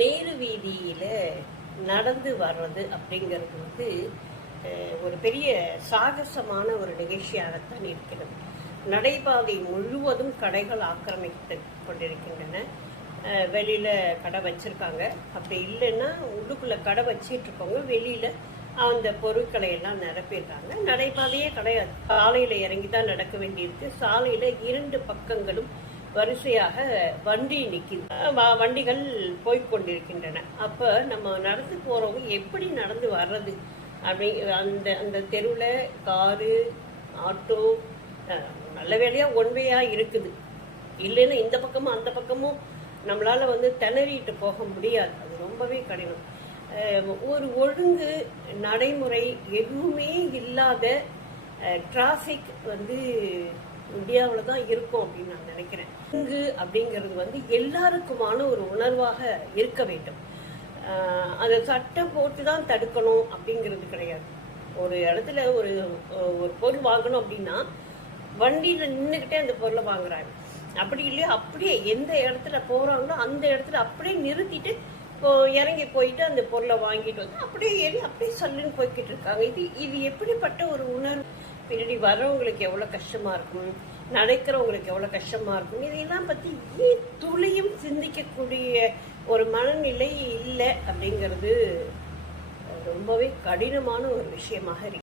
நேரு வீதியில நடந்து வர்றது அப்படிங்கிறது ஒரு பெரிய சாகசமான ஒரு நிகழ்ச்சியாகத்தான் இருக்கிறது. நடைபாதை முழுவதும் கடைகள் ஆக்கிரமித்து கொண்டிருக்கின்றன. வெளியில கடை வச்சிருக்காங்க. அப்படி இல்லைன்னா உள்ளுக்குள்ள கடை வச்சிட்டு இருக்கவங்க வெளியில அந்த பொருட்களை எல்லாம் நிரப்பிடுறாங்க. நடைபாதையே கிடையாது. சாலையில இறங்கி தான் நடக்க வேண்டியிருக்கு. சாலையில 2 பக்கங்களும் வரிசையாக வண்டி நிற்கிது. வண்டிகள் போய்கொண்டிருக்கின்றன. அப்ப நம்ம நடந்து போறவங்க எப்படி நடந்து வர்றது அப்படி அந்த அந்த தெருவில் காரு, ஆட்டோ நல்ல வேலையா ஒன்வையா இருக்குது. இல்லைன்னா இந்த பக்கமும் அந்த பக்கமும் நம்மளால திணறிட்டு போக முடியாது. அது ரொம்பவே கடினம். ஒரு ஒழுங்கு நடைமுறை எதுவுமே இல்லாத டிராஃபிக் இந்தியாவில் தான் இருக்கும் அப்படின்னு நான் நினைக்கிறேன். ஒழுங்கு அப்படிங்கிறது எல்லாருக்குமான ஒரு உணர்வாக இருக்க வேண்டும். அதை சட்டம் போட்டு தான் தடுக்கணும் அப்படிங்கிறது கிடையாது. ஒரு இடத்துல ஒரு பொருள் வாங்கணும் அப்படின்னா வண்டியில நின்றுக்கிட்டே அந்த பொருளை வாங்குறாங்க. அப்படி இல்லையா அப்படியே எந்த இடத்துல போறாங்களோ அந்த இடத்துல அப்படியே நிறுத்திட்டு இறங்கி போயிட்டு அந்த பொருளை வாங்கிட்டு அப்படியே ஏறி அப்படியே சொல்லுன்னு போய்கிட்டு இருக்காங்க. இது எப்படிப்பட்ட ஒரு உணர்வு? பின்னாடி வர்றவங்களுக்கு எவ்வளவு கஷ்டமா இருக்கும், நடக்கிறவங்களுக்கு எவ்வளவு கஷ்டமா இருக்கும். இதெல்லாம் பத்தி துளியும் சிந்திக்கக்கூடிய ஒரு மனநிலை இல்லை அப்படிங்கிறது ரொம்பவே கடினமான ஒரு விஷயமாக இருக்கு.